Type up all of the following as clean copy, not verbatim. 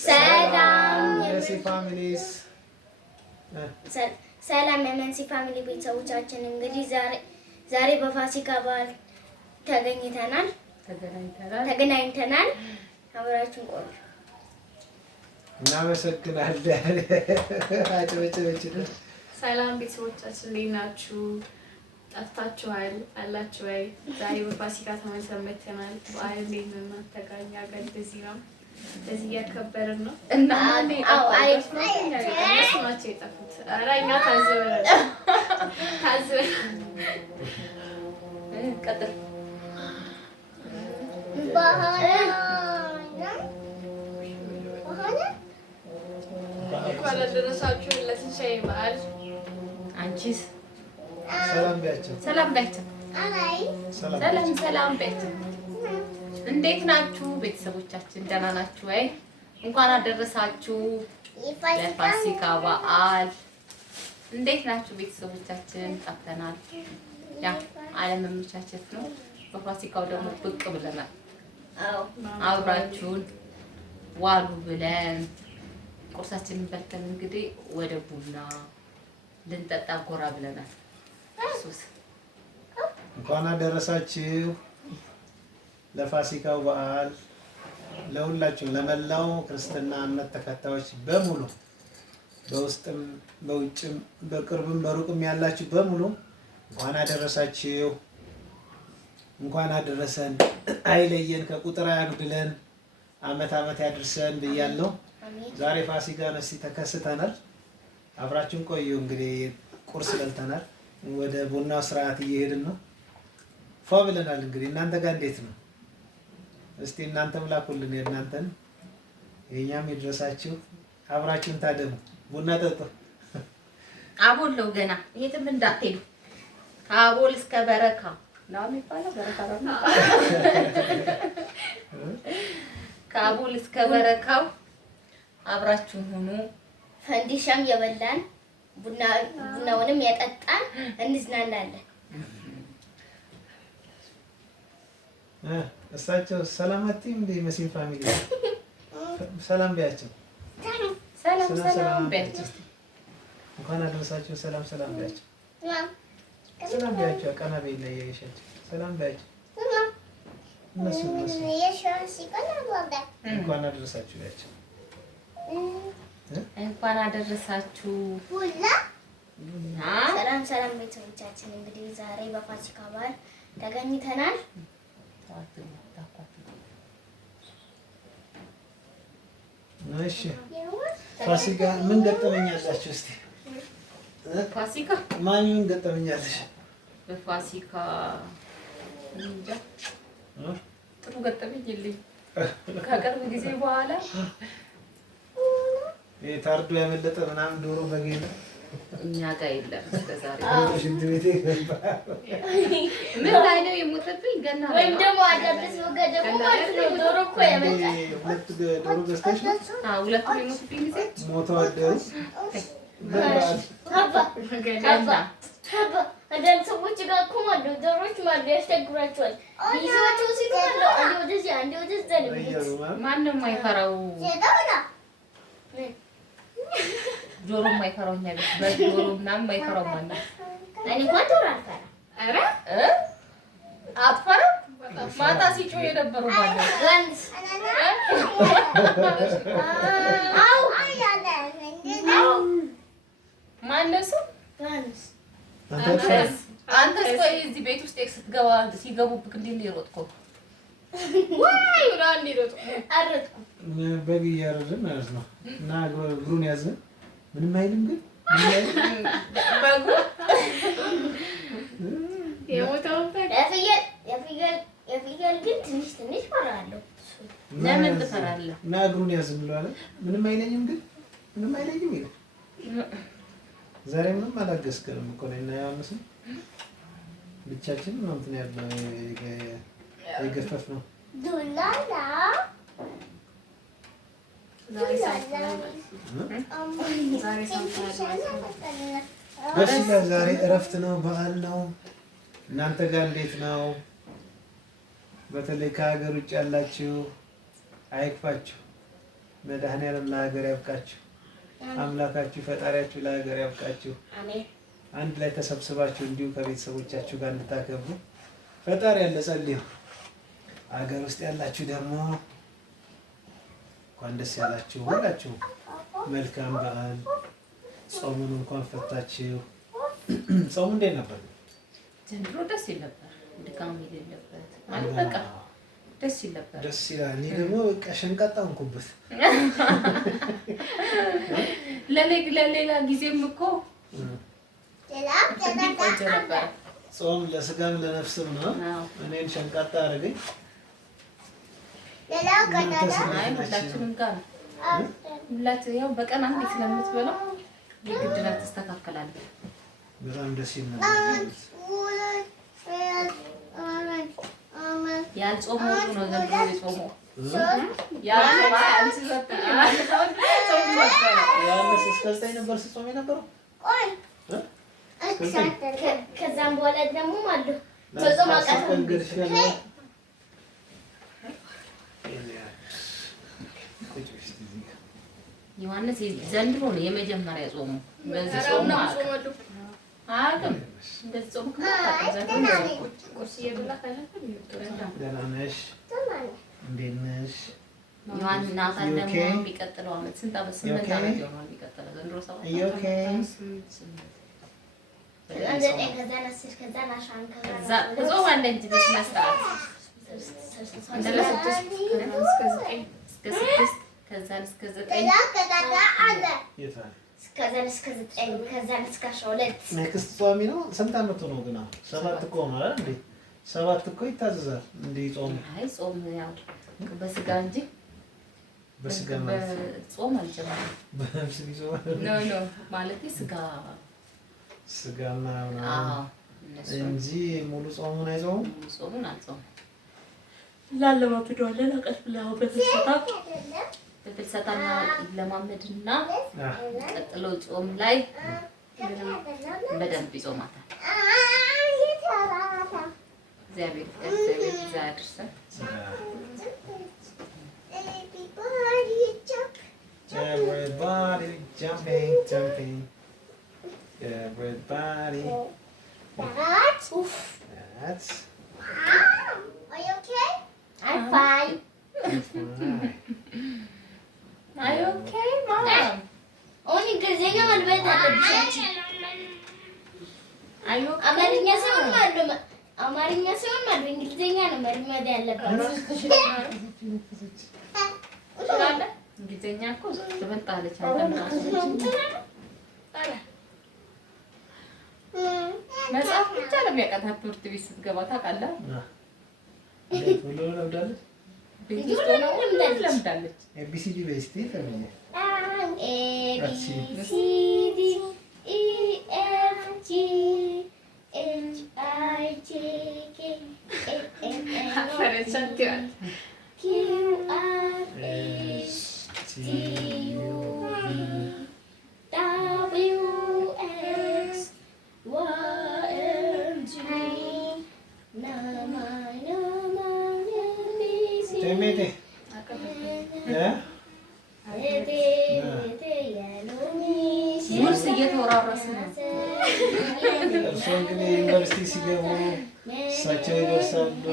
ሰላም የመንሲ ፋሚሊስ ሰላም የመንሲ ፋሚሊ ቤተሰቦቻችን፣ እንግዲህ ዛሬ በፋሲካ በዓል ተገናኝተናል። አብራችሁን ቆዩ። እናመሰግናለን። ሰላም ቤተሰቦቻችን እንዴት ናችሁ? ጠፍታችኋል አላችሁ ወይ? ዛሬ በፋሲካ ተመልሰን መጥተናል። በዓል እንዴት ነው እናንተ ጋር? እኛ ጋር እንደዚህ ነው፣ እንደዚህ እያከበርን ነው እና ናቸው የጠፉት። ኧረ እኛ ታዝበናል። ቀጥል እንኳን አደረሳችሁ ለትንሣኤ በዓል። አንቺስ ሰላም ቢያቸው። ሰላም ቢያቸው። ሰላም ቢያቸው። እንዴት ናችሁ ቤተሰቦቻችን? ደህና ናችሁ ወይ? እንኳን አደረሳችሁ ለፋሲካ በዓል። እንዴት ናችሁ ቤተሰቦቻችን? ጠፍተናል። ያ አለመመቻቸት ነው። በፋሲካው ደግሞ ብቅ ብለናል። አብራችሁን ዋሉ ብለን ቁርሳችንን በልተን እንግዲህ ወደ ቡና ልንጠጣ ጎራ ብለናል። እንኳን አደረሳችሁ ለፋሲካው በዓል ለሁላችሁም፣ ለመላው ክርስትና እምነት ተከታዮች በሙሉ በውስጥም በውጭም በቅርብም በሩቅም ያላችሁ በሙሉ እንኳን አደረሳችሁ፣ እንኳን አደረሰን። አይለየን፣ ከቁጥር አያጉድለን፣ አመት ያድርሰን ብያለሁ። ዛሬ ፋሲካ ነሲ ተከስተናል። አብራችሁን ቆዩ። እንግዲህ ቁርስ በልተናል፣ ወደ ቡናው ስርዓት እየሄድን ነው። ፏ ብለናል። እንግዲህ እናንተ ጋር እንዴት ነው? እስቲ እናንተም ላኩልን የእናንተን፣ የኛም ይድረሳችሁ። አብራችሁን ታደሙ፣ ቡና ጠጡ። አቦል ነው ገና የትም እንዳትሄዱ። ከአቦል እስከ በረካ ነው የሚባለው። በረካ ነው። ከአቦል እስከ በረካው አብራችሁን ሁኑ። ፈንዲሻም የበላን ቡናውንም የጠጣን እንዝናናለን። እሳቸው ሰላም አትይም እንደ መሲን ፋሚሊ ሰላም ቢያቸው። ሰላም ቢያቸው። እንኳን አደረሳችሁ። ሰላም ቢያቸው። ሰላም ቢያቸው። ቀና በይና ያይሻቸው። ሰላም ቢያቸው። እነሱ እንኳን አደረሳችሁ ቢያቸው። እንኳን አደረሳችሁ። ሰላም ቤተሰቦቻችን፣ እንግዲህ ዛሬ በፋሲካ በዓል ተገኝተናል። እሺ ፋሲካ ምን ገጠመኛላችሁ? እስቲ ፋሲካ ማን ምን ገጠመኛለሽ? በፋሲካ እንጃ ጥሩ ገጠመኝ የለኝም። ከቅርብ ጊዜ በኋላ ታርዶ ያመለጠ ምናምን ዶሮ በጌለ እኛ ጋር የለም እስከዛሬ። ሽንት ቤቴ ገባ። ምን ላይ ነው የሞተብኝ? ገና ላይ ወይም ደግሞ አዳዲስ ወገደሙ ማለት ነው። ዶሮ እኮ ያመጣል። ሁለት ዶሮ ገዝተሽ ነው? ሁለቱ የሞቱብኝ ጊዜ ሞተው አደሩ። አንዳንድ ሰዎች ጋር እኮ ማለት ነው ዶሮዎች ማለት ያስቸግራቸዋል። ይዘዋቸው ሲሉ ማለት ነው አንዴ ወደዚህ አንዴ ወደዛ ነው የሚሉት። ማንም አይፈራው ጆሮ የማይፈራው እኛ ቤት በጆሮ ምናምን የማይፈራው ማለት እኔ እንኳን ዶሮ አልፈራም። ኧረ አትፈራም? ማታ ሲጮህ የነበረው ማለት ጋንስ ማነው እሱ? ጋንስ አንተስ ቆይ እዚህ ቤት ውስጥ ስትገባ ሲገቡብክ እንዴት ነው የሮጥከው? ወይ ወራ እንዴት ሮጥኩ? አረጥኩ በግ እያረድን ማለት ነው። እና እግሩን ያዘን። ምንም አይልም ግን በጉ የፍየል ግን ትንሽ እፈራለሁ። ለምን ትፈራለህ? እና እግሩን ያዝን ብለዋል። ምንም አይለኝም ግን ምንም አይለኝም ይላል። ዛሬ ምንም አላገስከንም እኮ ነው እና ያንስ ብቻችን ነው እንትን ያለው የገፈፍ ነው ዱላላ ዛሬ እረፍት ነው፣ በዓል ነው። እናንተ ጋር እንዴት ነው? በተለይ ከሀገር ውጭ ያላችሁ አይክፋችሁ። መድኃኔዓለም ለሀገር ያብቃችሁ። አምላካችሁ ፈጣሪያችሁ ለሀገር ያብቃችሁ። አሜን። አንድ ላይ ተሰብስባችሁ እንዲሁ ከቤተሰቦቻችሁ ጋር እንድታከብሩ ፈጣሪ ያለ ጸልዩ። ሀገር ውስጥ ያላችሁ ደግሞ እንኳን ደስ ያላችሁ ሁላችሁ። መልካም በዓል። ጾሙን እንኳን ፈታችሁ። ጾሙ እንዴት ነበር? ዘንድሮ ደስ ይል ነበር። ድካም የሌለበት ማለት በቃ ደስ ይል ነበር። ደስ ይላል። እኔ ደግሞ በቃ ሸንቃጣ ሆንኩበት። ለሌላ ጊዜም እኮ ቆንጆ ነበር። ጾም ለስጋም ለነፍስም ነው። እኔን ሸንቃጣ አደረገኝ። ሁላችንም ጋር ሁላችን ያው በቀን አንዴ ስለምትበላው የግድ ነው ትስተካከላለህ። በጣም ደስ ይል ነበር። ያልጾሙ ነው ዘንድሮ የጾሙ ያንስ እስከ 9 ነበር ስጾም የነበረው። ከዛም በኋላ ደግሞ ማለት ተጾም አቃተኝ። ዮሐንስ ዘንድሮ ነው የመጀመሪያ ጾሙ። በዚህ ጾም ነው አቅም እንደዚህ ጾም ቁርስ እየበላ ደህና ነሽ? እንዴት ነሽ? ዮሐንስ ደግሞ የሚቀጥለው ዓመት ስንት ዓመት 8 ዓመት ይሆናል የሚቀጥለው ዘንድሮ 7 ጾም አለ እንጂ በስነ ስርዓት ከዛን እስከ 9 ከዛን እስከ 9 ከዛን እስከ 12 ኔክስት ጾሚ ነው። ስንት ዓመቱ ነው ግን? 7 እኮ ነው አይደል እንዴ? 7 እኮ ይታዘዛል እንዴ ጾም? አይ ጾም ያው በስጋ እንጂ በስጋ ማለት ጾም አልጀመረም። በነፍስ ቢጾም ኖ ማለት ስጋና እንጂ ሙሉ ጾሙን አይጾሙም። ሙሉ ጾሙን አልጾሙም። ላለማብደዋለን አቀፍ ብለው በፍልሰታና ለማመድና ቀጥሎ ጾም ላይ በደንብ ይጾማታል። እግዚአብሔር ያድርሰን። Everybody jumping. Everybody. That's. Are you okay? I'm fine. Are you okay, Mom? Only እንግሊዝኛ መልመድ አለብሽ። አማርኛ ሳይሆን እንግሊዝኛ ነው መልመድ ያለብሽ። እንግሊዝኛ እኮ ትበልጣለች። መጽሐፍ ብቻ ነው የሚያውቃት። ትምህርት ቤት ስትገባ ታውቃለህ። ሁሉ ለምዳለች። ቤት ውስጥ ነው ለምዳለች። ኤቢሲዲ በስቲ ተብዬ ABCD EFG HIJ KLMNO QRS TUV WX YZ Temete. ሙርስ እየተወራረስ ነው። እርስዎ እንግዲህ ዩኒቨርሲቲ ሲገቡ እሳቸው ይደርሳሉ።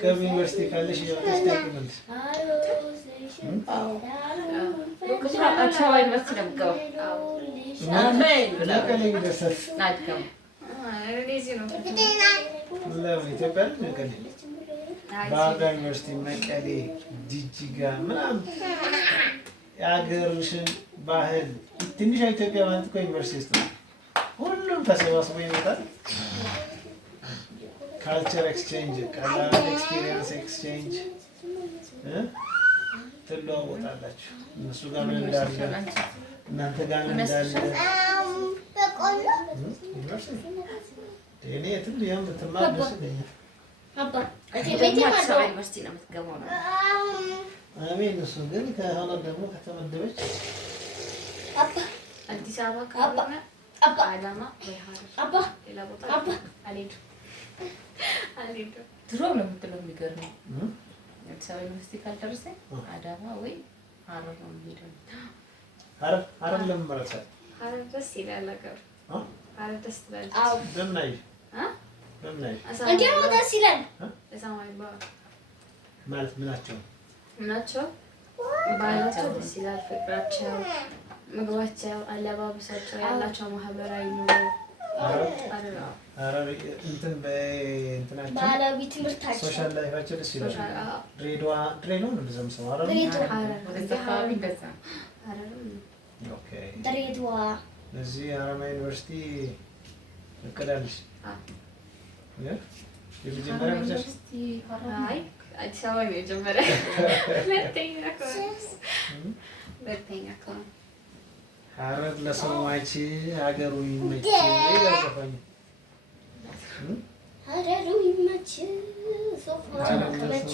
ቅርብ ዩኒቨርሲቲ ካለሽ እያወጣሽ ታውቂያለሽ። አዲስ አበባ ዩኒቨርሲቲ ነው የምትገባው። መቀሌ ይደርሳል። ለምን ኢትዮጵያ ነው መቀሌ? ባህር ዳር ዩኒቨርሲቲ፣ መቀሌ፣ ጅጅጋ ምናምን የሀገርሽን ባህል ትንሿ ኢትዮጵያ ማለት እኮ ዩኒቨርሲቲ ውስጥ ነው። ሁሉም ተሰባስቦ ይመጣል። ካልቸር ኤክስቼንጅ፣ ቀላል ኤክስፒሪየንስ ኤክስቼንጅ ትለዋወጣላችሁ። እነሱ ጋር ምን እንዳለ እናንተ ጋር ምን እንዳለ እኔ የትም ቢሆን ብትማር ደስ ይለኛል። ዩኒቨርሲቲ ነው የምትገባው ነው። አሜን። እሱ ግን ከሆነ ደግሞ ከተመደበች አዲስ አበባ ካልሆነ አዳማ ወይ ሀረር ሌላ ቦታ አልሄድም። ድሮ ነው የምትለው። የሚገርመው አዲስ አበባ ዩኒቨርሲቲ ካልደረሰኝ አዳማ ወይ ሀረር ነው የምሄደው። ሀረር ለምን መረጥሻት? ሀረር ደስ ይላል ሀገሩ። ሀረር ደስ ይላል። አዎ ለምን አየሽ? ለምን አየሽ? እንዴት ነው ደስ ይላል? ማለት ምናቸው ባህላቸው ደስ ይላል። ፍቅራቸው፣ ምግባቸው፣ አለባበሳቸው፣ ያላቸው ማህበራዊ ኑሮ እንትን በእንትናቸው ባህላዊ ትምህርታቸው ሶሻል ላይፋቸው ደስ ይላል። ድሬዳዋ ነው እንደዛም ሰው ሀረር ድሬዳዋ እዚህ ሀረማያ ዩኒቨርሲቲ እቅድ አለሽ? የመጀመሪያ ዩኒቨርሲቲ አዲስ አበባ ነው የጀመረ። ሁለተኛ ከሆነ ሀረር ለሰው ማች ሀገሩ ይመች ይዘፈኝ ሀረሩ ይመች ሶፋ ከመች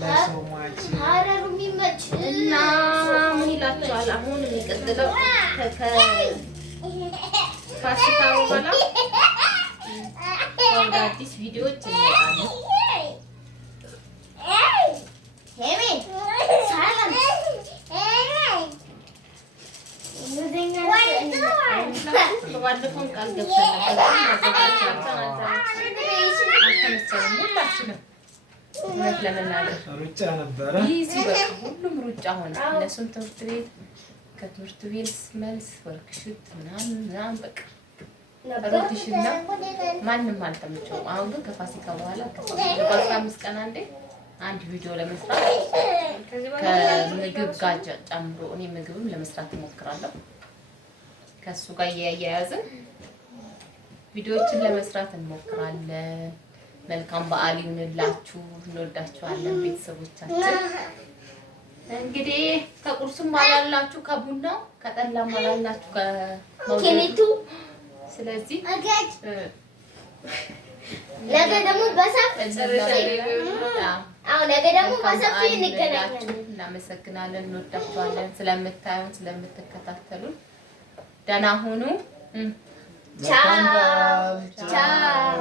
ለሰው ማች ሀረሩ ይመች እና ምን ይላችኋል? አሁን የሚቀጥለው ከፋሲካ በኋላ ወደ አዲስ ቪዲዮዎች እንመጣለን። ባለፈው ቃል ገብተን እውነት ለመናገር ሩጫ ነበረ። ይህ በቃ ሁሉም ሩጫ ሆነ። እነሱም ትምህርት ቤት፣ ከትምህርት ቤት መልስ ወርክሹት ምናምን በቃ ሮቴሽን ነው። ማንም አልተመቸውም። አሁን ግን ከፋሲካ በኋላ በ15 ቀን አንድ ቪዲዮ ለመስራት ከምግብ ጋር ጨምሮ እኔ ምግብም ለመስራት እሞክራለሁ። ከሱ ጋር እያያያዝን ቪዲዮዎችን ለመስራት እንሞክራለን። መልካም በዓል ይሁንላችሁ። እንወዳችኋለን ቤተሰቦቻችን። እንግዲህ ከቁርሱም አላላችሁ፣ ከቡናው ከጠላም አላላችሁ፣ ከመውለዱ ስለዚህ ነገ ደግሞ በሰፊ እንገናኛለን። እናመሰግናለን። እንወዳችኋለን። ስለምታዩን ስለምትከታተሉን ደህና ሁኑ። ቻው ቻው።